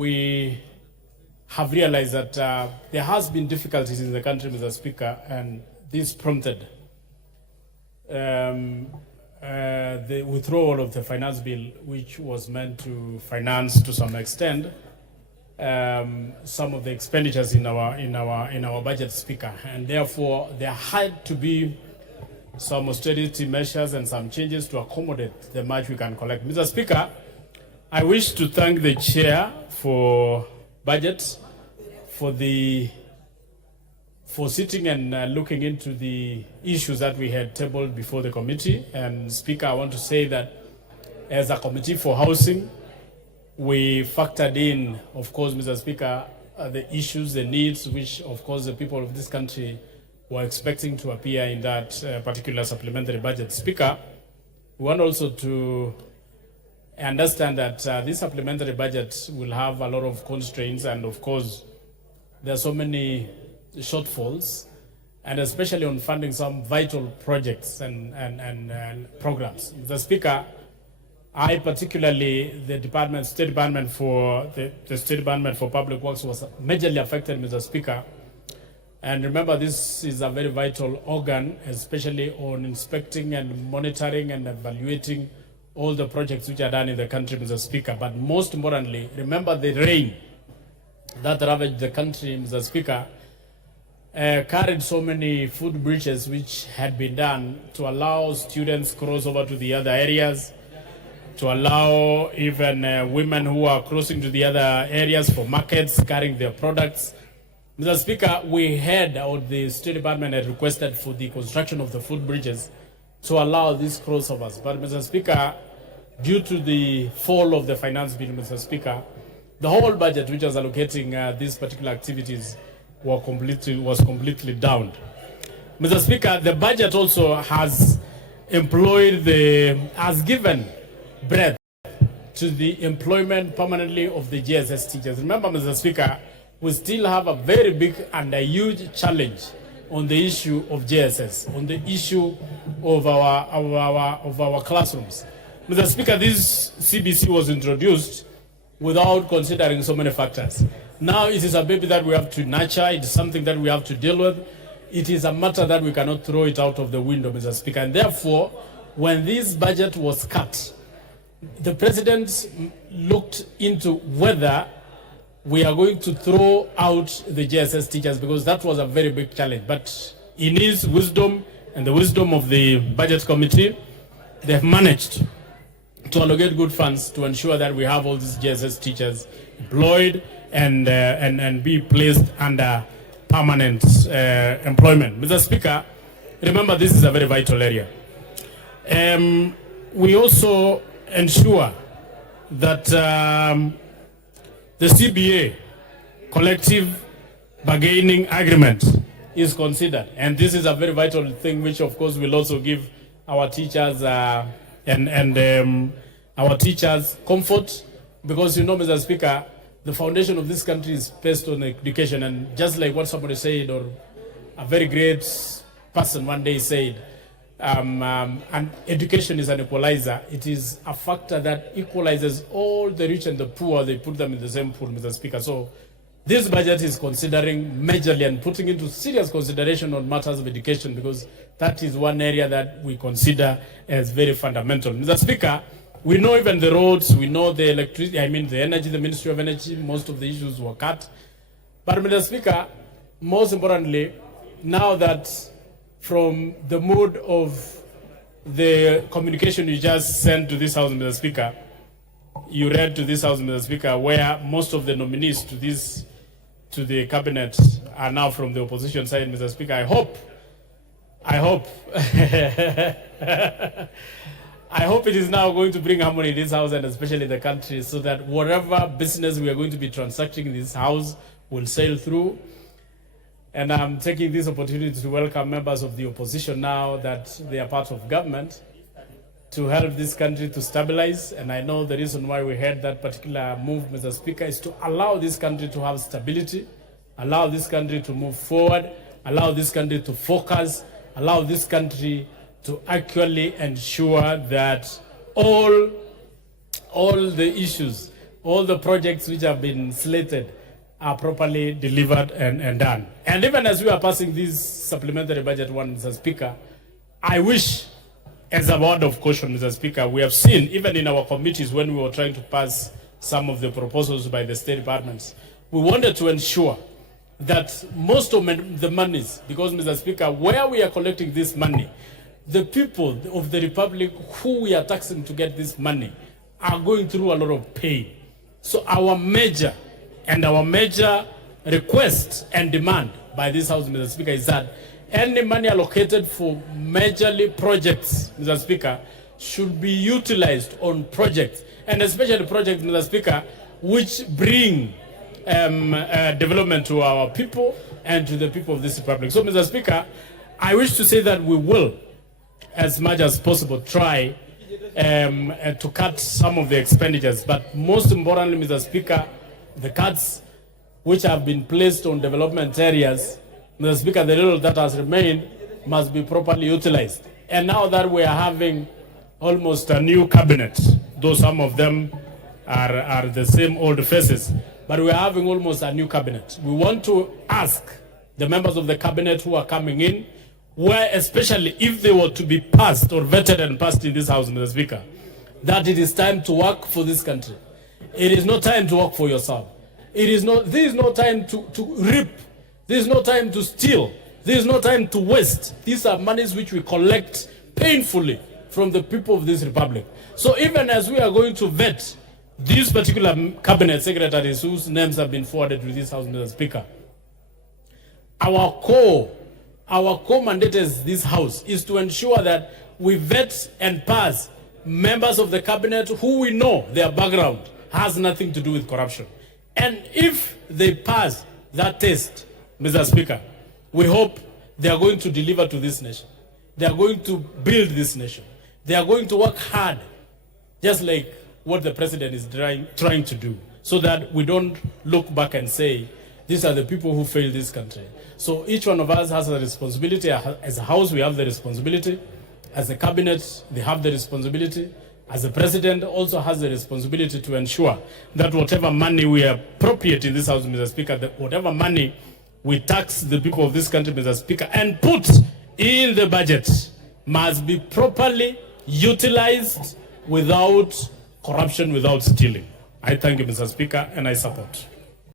we have realized that there has been difficulties in the country, Mr. Speaker, and this prompted the withdrawal of the finance bill, which was meant to finance to some extent some of the expenditures in our budget, Speaker, and therefore there had to be some austerity measures and some changes to accommodate the much we can collect. Mr. Speaker, I wish to thank the chair for budget for sitting and looking into the issues that we had tabled before the committee. And Speaker, I want to say that as a committee for housing, we factored in, of course, Mr. Speaker, the issues, the needs, which, of course, the people of this country were expecting to appear in that particular supplementary budget. Speaker, we want also to understand that this supplementary budget will have a lot of constraints, and of course, there are so many shortfalls, and especially on funding some vital projects and programs. Mr. Speaker, I particularly, the State Department for Public Works was majorly affected, Mr. Speaker. And remember, this is a very vital organ, especially on inspecting and monitoring and evaluating all the projects which are done in the country, Mr. Speaker. But most importantly, remember the rain that ravaged the country, Mr. Speaker, carried so many food breaches which had been done to allow students cross over to the other areas, to allow even women who are crossing to the other areas for markets carrying their products. Mr. Speaker, we heard, or the State Department had requested for the construction of the food bridges to allow these crossovers. But Mr. Speaker, due to the fall of the finance bill, Mr. Speaker, the whole budget which was allocating these particular activities was completely downed. Mr. Speaker, the budget also has given breadth to the employment permanently of the JSS teachers. Remember, Mr. Speaker, we still have a very big and a huge challenge on the issue of JSS, on the issue of our classrooms. Mr. Speaker, this CBC was introduced without considering so many factors. Now it is a baby that we have to nurture. It is something that we have to deal with. It is a matter that we cannot throw it out of the window, Mr. Speaker. And therefore, when this budget was cut, the President looked into whether we are going to throw out the JSS teachers, because that was a very big challenge. But in his wisdom and the wisdom of the Budget Committee, they have managed to allocate good funds to ensure that we have all these JSS teachers employed and be placed under permanent employment. Mr. Speaker, remember, this is a very vital area. We also ensure that the CBA, collective bargaining agreement, is considered. And this is a very vital thing, which of course will also give our teachers our teachers comfort, because you know, Mr. Speaker, the foundation of this country is based on education. And just like what somebody said, or a very great person one day said, and education is an equalizer. It is a factor that equalizes all the rich and the poor. They put them in the same pool, Mr. Speaker. So this budget is considering majorly and putting into serious consideration on matters of education, because that is one area that we consider as very fundamental. Mr. Speaker, we know even the roads, we know the electricity, the energy, the Ministry of Energy, most of the issues were cut. But Mr. Speaker, most importantly, now that from the mood of the communication you just sent to this House, Mr. Speaker, you read to this House, Mr. Speaker, where most of the nominees to the cabinet are now from the opposition side, Mr. Speaker. I hope I hope it is now going to bring harmony in this House and especially the country, so that whatever business we are going to be transacting in this House will sail through. And I'm taking this opportunity to welcome members of the opposition now that they are part of government, to help this country to stabilize. And I know the reason why we had that particular move, Mr. Speaker, is to allow this country to have stability, allow this country to move forward, allow this country to focus, allow this country to actually ensure that all the issues all the projects which have been slated are properly delivered and done. And even as we are passing this supplementary budget one, Mr. Speaker, I wish, as a word of caution, Mr. Speaker, we have seen, even in our committees when we were trying to pass some of the proposals by the state departments, we wanted to ensure that most of the monies, because, Mr. Speaker, where we are collecting this money, the people of the Republic who we are taxing to get this money are going through a lot of pain. So our major request and demand by this House, Mr. Speaker, is that any money allocated for majorly projects, Mr. Speaker, should be utilized on projects, and especially projects, Mr. Speaker, which bring development to our people and to the people of this Republic. So, Mr. Speaker, I wish to say that we will, as much as possible, try to cut some of the expenditures, but most importantly, Mr. Speaker, the cuts which have been placed on development areas, Mr. Speaker, the little that has remained must be properly utilized. And now that we are having almost a new cabinet, though some of them are the same old faces, but we are having almost a new cabinet. We want to ask the members of the cabinet who are coming in, where especially if they were to be passed or vetted and passed in this House, Mr. Speaker, that it is time to work for this country. It is not time to work for yourself. This is no time to reap. This is no time to steal. This is no time to waste. These are monies which we collect painfully from the people of this Republic. So even as we are going to vet these particular cabinet secretaries whose names have been forwarded to this House, Mr. Speaker, our core mandate as this House is to ensure that we vet and pass members of the cabinet who we know their background has nothing to do with corruption. And if they pass that test, Mr. Speaker, we hope they are going to deliver to this nation. They are going to build this nation. They are going to work hard, just like what the president is trying to do, so that we don't look back and say, these are the people who failed this country. So each one of us has a responsibility. As a House, we have the responsibility. As a cabinet, they have the responsibility. As the president also has the responsibility to ensure that whatever money we appropriate in this House, Mr. Speaker, that whatever money we tax the people of this country, Mr. Speaker, and put in the budget must be properly utilized without corruption, without stealing. I thank you, Mr. Speaker, and I support.